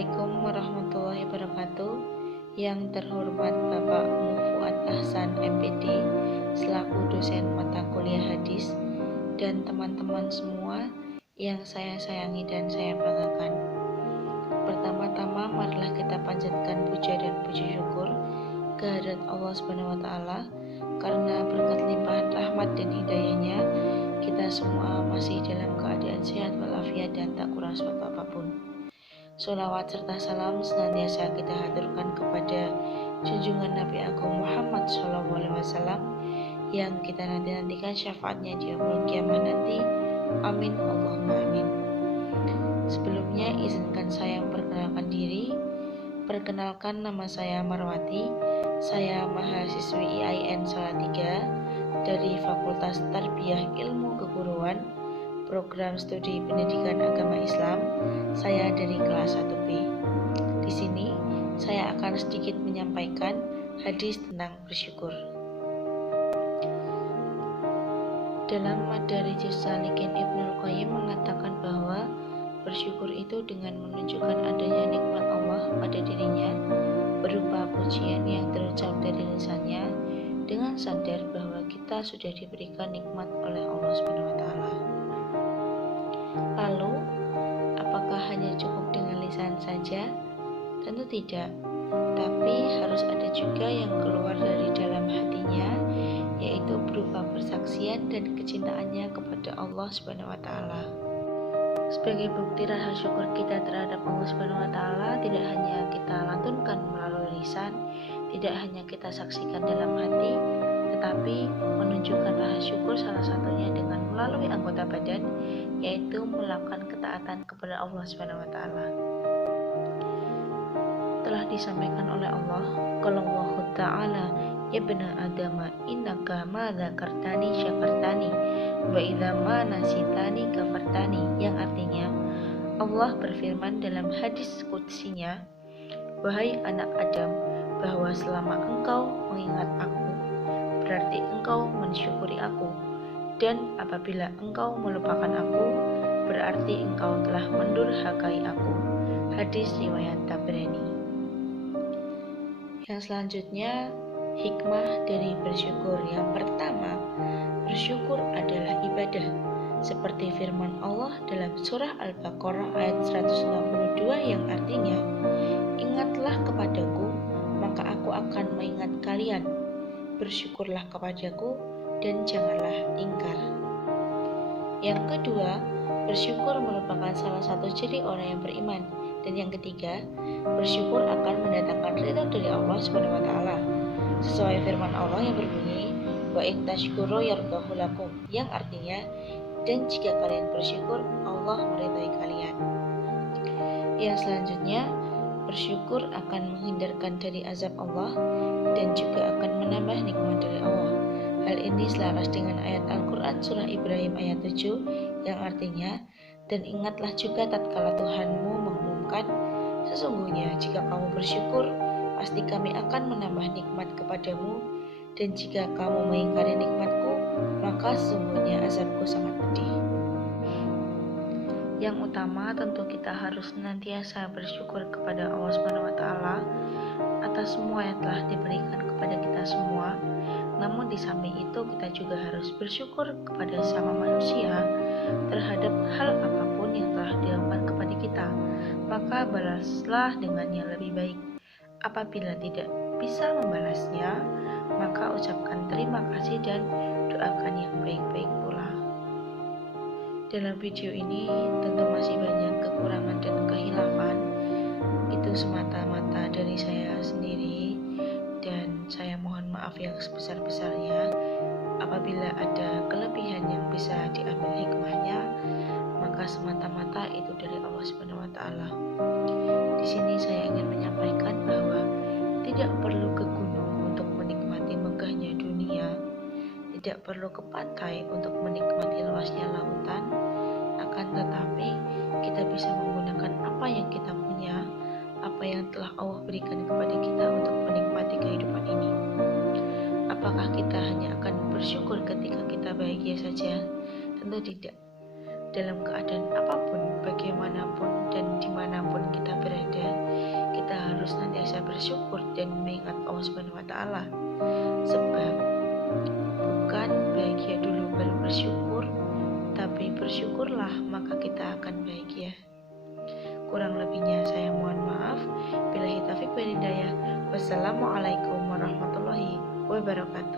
Assalamualaikum warahmatullahi wabarakatuh. Yang terhormat Bapak Mufuad Ahsan MPD selaku dosen mata kuliah hadis dan teman-teman semua yang saya sayangi dan saya banggakan. Pertama-tama marilah kita panjatkan puja dan puji syukur kehadirat Allah Subhanahu wa taala karena berkat limpahan rahmat dan hidayahnya kita semua masih dalam keadaan sehat walafiat dan tak kurang suatu apapun. Sholawat serta salam senantiasa kita haturkan kepada junjungan Nabi Agung Muhammad SAW yang kita nantikan syafaatnya di yaumul kiamah nanti. Amin Allahumma amin. Sebelumnya izinkan saya memperkenalkan diri. Perkenalkan, nama saya Marwati. Saya mahasiswi IAIN Salatiga dari Fakultas Tarbiyah Ilmu Keguruan, Program Studi Pendidikan Agama Islam. Saya dari kelas 1B. Di sini saya akan sedikit menyampaikan hadis tentang bersyukur. Dalam Madarijus Salikin Ibnul Qayyim mengatakan bahwa bersyukur itu dengan menunjukkan adanya nikmat Allah pada dirinya berupa pujian yang terucap dari lisannya dengan sadar bahwa kita sudah diberikan nikmat oleh Allah Subhanahu wa taala. Lalu, apakah hanya cukup dengan lisan saja? Tentu tidak, tapi harus ada juga yang keluar dari dalam hatinya, yaitu berupa persaksian dan kecintaannya kepada Allah Subhanahu wa taala. Sebagai bukti rasa syukur kita terhadap Allah Subhanahu wa taala, tidak hanya kita lantunkan melalui lisan, tidak hanya kita saksikan dalam hati, tetapi menunjukkan rasa syukur salah satunya dengan melalui anggota badan, yaitu melakukan ketaatan kepada Allah Subhanahu wa taala. Telah disampaikan oleh Allah, kalau Allah Ta'ala, ya bena adama innaka ma dzakartani syakartani wa idza ma nasitani kafartani, yang artinya Allah berfirman dalam hadis qudsinya, wahai anak Adam, bahwa selama engkau mengingat aku berarti engkau mensyukuri aku, dan apabila engkau melupakan aku berarti engkau telah mendurhakai aku. Hadis riwayat Tabrani. Yang selanjutnya, hikmah dari bersyukur. Yang pertama, bersyukur adalah ibadah, seperti firman Allah dalam surah Al-Baqarah ayat 152 yang artinya, ingatlah kepadaku maka aku akan mengingat kalian, bersyukurlah kepadaku dan janganlah ingkar. Yang kedua, bersyukur merupakan salah satu ciri orang yang beriman. Dan yang ketiga, bersyukur akan mendatangkan ridho dari Allah Subhanahu wa taala. Sesuai firman Allah yang berbunyi, wa in tashkuru yardahu lakum, yang artinya, dan jika kalian bersyukur, Allah meridhai kalian. Yang selanjutnya, bersyukur akan menghindarkan dari azab Allah dan juga akan menambah nikmat dari Allah. Hal ini selaras dengan ayat Al-Quran surah Ibrahim ayat 7 yang artinya, dan ingatlah juga tatkala Tuhanmu mengumumkan, sesungguhnya jika kamu bersyukur, pasti kami akan menambah nikmat kepadamu, dan jika kamu mengingkari nikmatku, maka sesungguhnya azabku sangat pedih. Yang utama tentu kita harus senantiasa bersyukur kepada Allah Subhanahu wa taala atas semua yang telah diberikan kepada kita semua. Namun di samping itu kita juga harus bersyukur kepada sama manusia terhadap hal apapun yang telah dilakukan kepada kita. Maka balaslah dengan yang lebih baik. Apabila tidak bisa membalasnya, maka ucapkan terima kasih dan doakan yang baik-baik pula. Dalam video ini tentu masih banyak kekurangan dan kehilafan. Itu semata-mata dari saya sendiri, dan saya mohon maaf yang sebesar-besarnya. Apabila ada kelebihan yang bisa diambil hikmahnya, maka semata-mata itu dari Allah Subhanahu wa taala. Di sini saya ingin menyampaikan bahwa tidak perlu ke gunung untuk menikmati megahnya dunia, tidak perlu ke pantai untuk menikmati luasnya lautan, akan tetapi kita bisa menggunakan apa yang kita punya, apa yang telah Allah berikan kepada kita untuk menikmati kehidupan ini. Apakah kita hanya akan bersyukur ketika kita bahagia saja? Tentu tidak. dalam keadaan apapun, bagaimanapun, dan dimanapun kita berada, kita harus senantiasa bersyukur dan mengingat Allah Subhanahu wa Ta'ala. Sebab bukan bahagia dulu baru bersyukur, tapi bersyukurlah maka kita akan bahagia. Kurang lebihnya saya mohon maaf. Billahi taufiq wal hidayah. Wassalamualaikum warahmatullahi wabarakatuh.